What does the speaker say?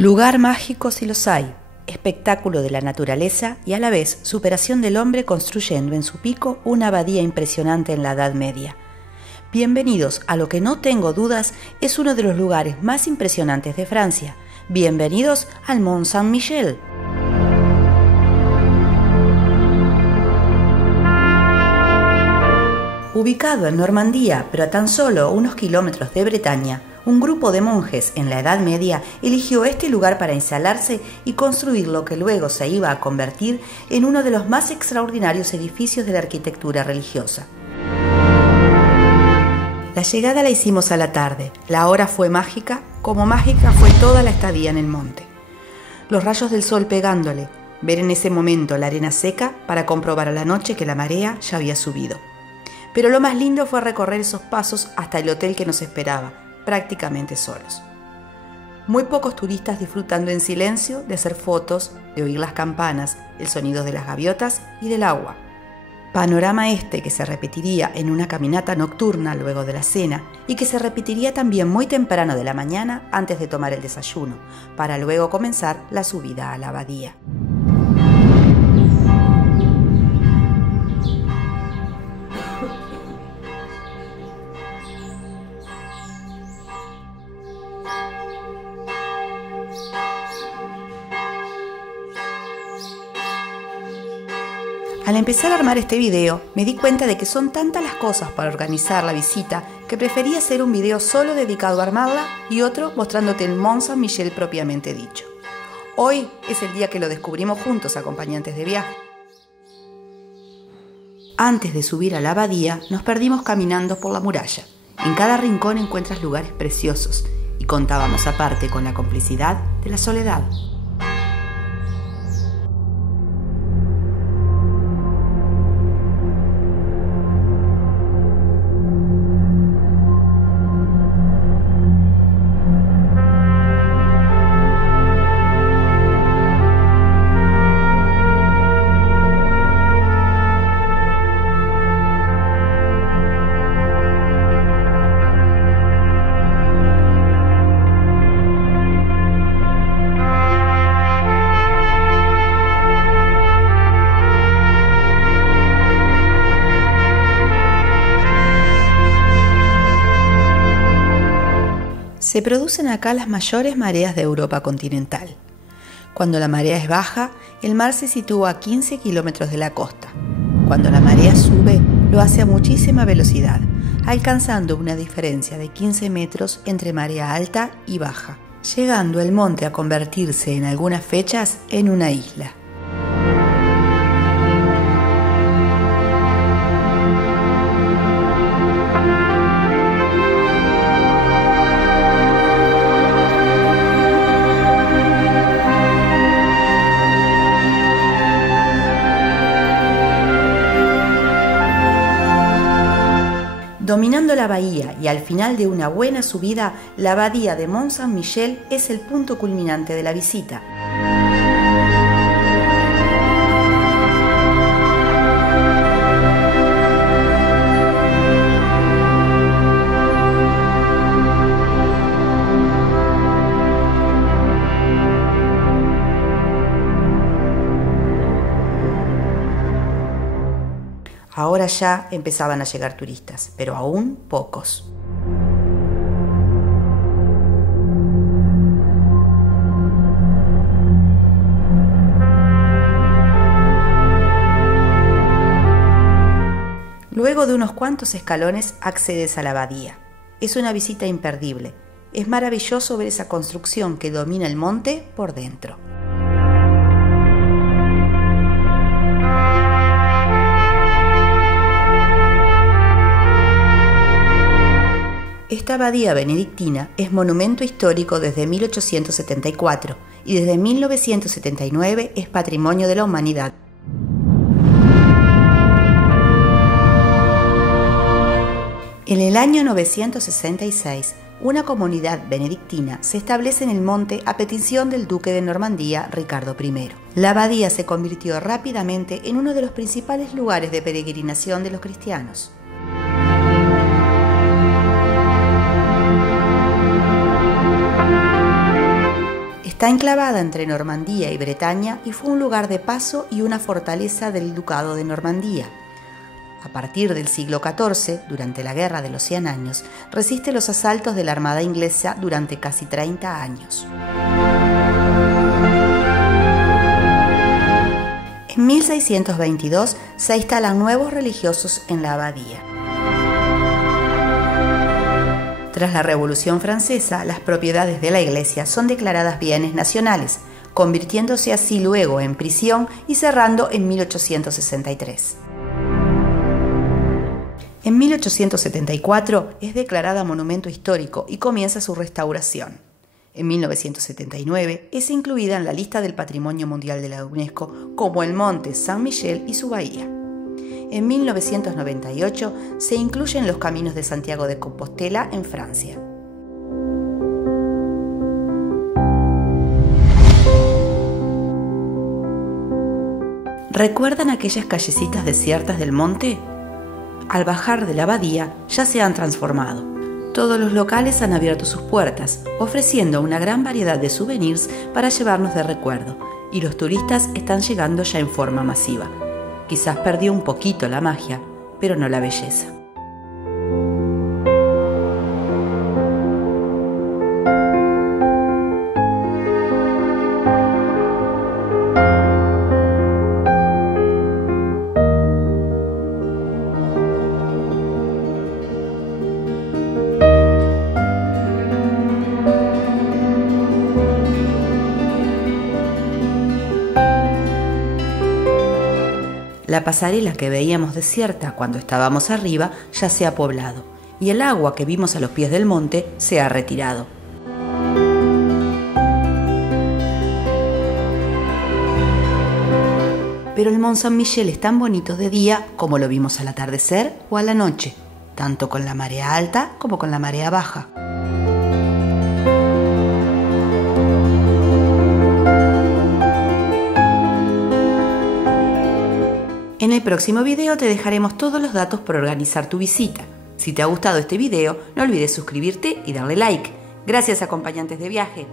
Lugar mágico si los hay, espectáculo de la naturaleza y a la vez superación del hombre construyendo en su pico una abadía impresionante en la Edad Media. Bienvenidos a lo que no tengo dudas es uno de los lugares más impresionantes de Francia. Bienvenidos al Mont Saint-Michel. Ubicado en Normandía, pero a tan solo unos kilómetros de Bretaña, un grupo de monjes en la Edad Media eligió este lugar para instalarse y construir lo que luego se iba a convertir en uno de los más extraordinarios edificios de la arquitectura religiosa. La llegada la hicimos a la tarde, la hora fue mágica, como mágica fue toda la estadía en el monte. Los rayos del sol pegándole, ver en ese momento la arena seca para comprobar a la noche que la marea ya había subido. Pero lo más lindo fue recorrer esos pasos hasta el hotel que nos esperaba, prácticamente solos. Muy pocos turistas disfrutando en silencio de hacer fotos, de oír las campanas, el sonido de las gaviotas y del agua. Panorama este que se repetiría en una caminata nocturna luego de la cena y que se repetiría también muy temprano de la mañana antes de tomar el desayuno, para luego comenzar la subida a la abadía. Al empezar a armar este video, me di cuenta de que son tantas las cosas para organizar la visita que preferí hacer un video solo dedicado a armarla y otro mostrándote el Mont Saint-Michel propiamente dicho. Hoy es el día que lo descubrimos juntos, acompañantes de viaje. Antes de subir a la abadía, nos perdimos caminando por la muralla. En cada rincón encuentras lugares preciosos y contábamos aparte con la complicidad de la soledad. Se producen acá las mayores mareas de Europa continental. Cuando la marea es baja, el mar se sitúa a 15 kilómetros de la costa. Cuando la marea sube, lo hace a muchísima velocidad, alcanzando una diferencia de 15 metros entre marea alta y baja, llegando el monte a convertirse en algunas fechas en una isla. Dominando la bahía y al final de una buena subida, la abadía de Mont Saint-Michel es el punto culminante de la visita. Ahora ya empezaban a llegar turistas, pero aún pocos. Luego de unos cuantos escalones accedes a la abadía. Es una visita imperdible. Es maravilloso ver esa construcción que domina el monte por dentro. Esta abadía benedictina es monumento histórico desde 1874 y desde 1979 es Patrimonio de la Humanidad. En el año 966, una comunidad benedictina se establece en el monte a petición del duque de Normandía, Ricardo I. La abadía se convirtió rápidamente en uno de los principales lugares de peregrinación de los cristianos. Está enclavada entre Normandía y Bretaña y fue un lugar de paso y una fortaleza del Ducado de Normandía. A partir del siglo XIV, durante la Guerra de los 100 años, resiste los asaltos de la Armada inglesa durante casi 30 años. En 1622 se instalan nuevos religiosos en la abadía. Tras la Revolución Francesa, las propiedades de la iglesia son declaradas bienes nacionales, convirtiéndose así luego en prisión y cerrando en 1863. En 1874 es declarada monumento histórico y comienza su restauración. En 1979 es incluida en la lista del Patrimonio Mundial de la UNESCO como el Monte Saint-Michel y su bahía. En 1998 se incluyen los Caminos de Santiago de Compostela en Francia. ¿Recuerdan aquellas callecitas desiertas del monte? Al bajar de la abadía ya se han transformado. Todos los locales han abierto sus puertas, ofreciendo una gran variedad de souvenirs para llevarnos de recuerdo, y los turistas están llegando ya en forma masiva. Quizás perdió un poquito la magia, pero no la belleza. La pasarela que veíamos desierta cuando estábamos arriba ya se ha poblado y el agua que vimos a los pies del monte se ha retirado. Pero el Mont Saint-Michel es tan bonito de día como lo vimos al atardecer o a la noche, tanto con la marea alta como con la marea baja. En el próximo video te dejaremos todos los datos para organizar tu visita. Si te ha gustado este video, no olvides suscribirte y darle like. Gracias, acompañantes de viaje.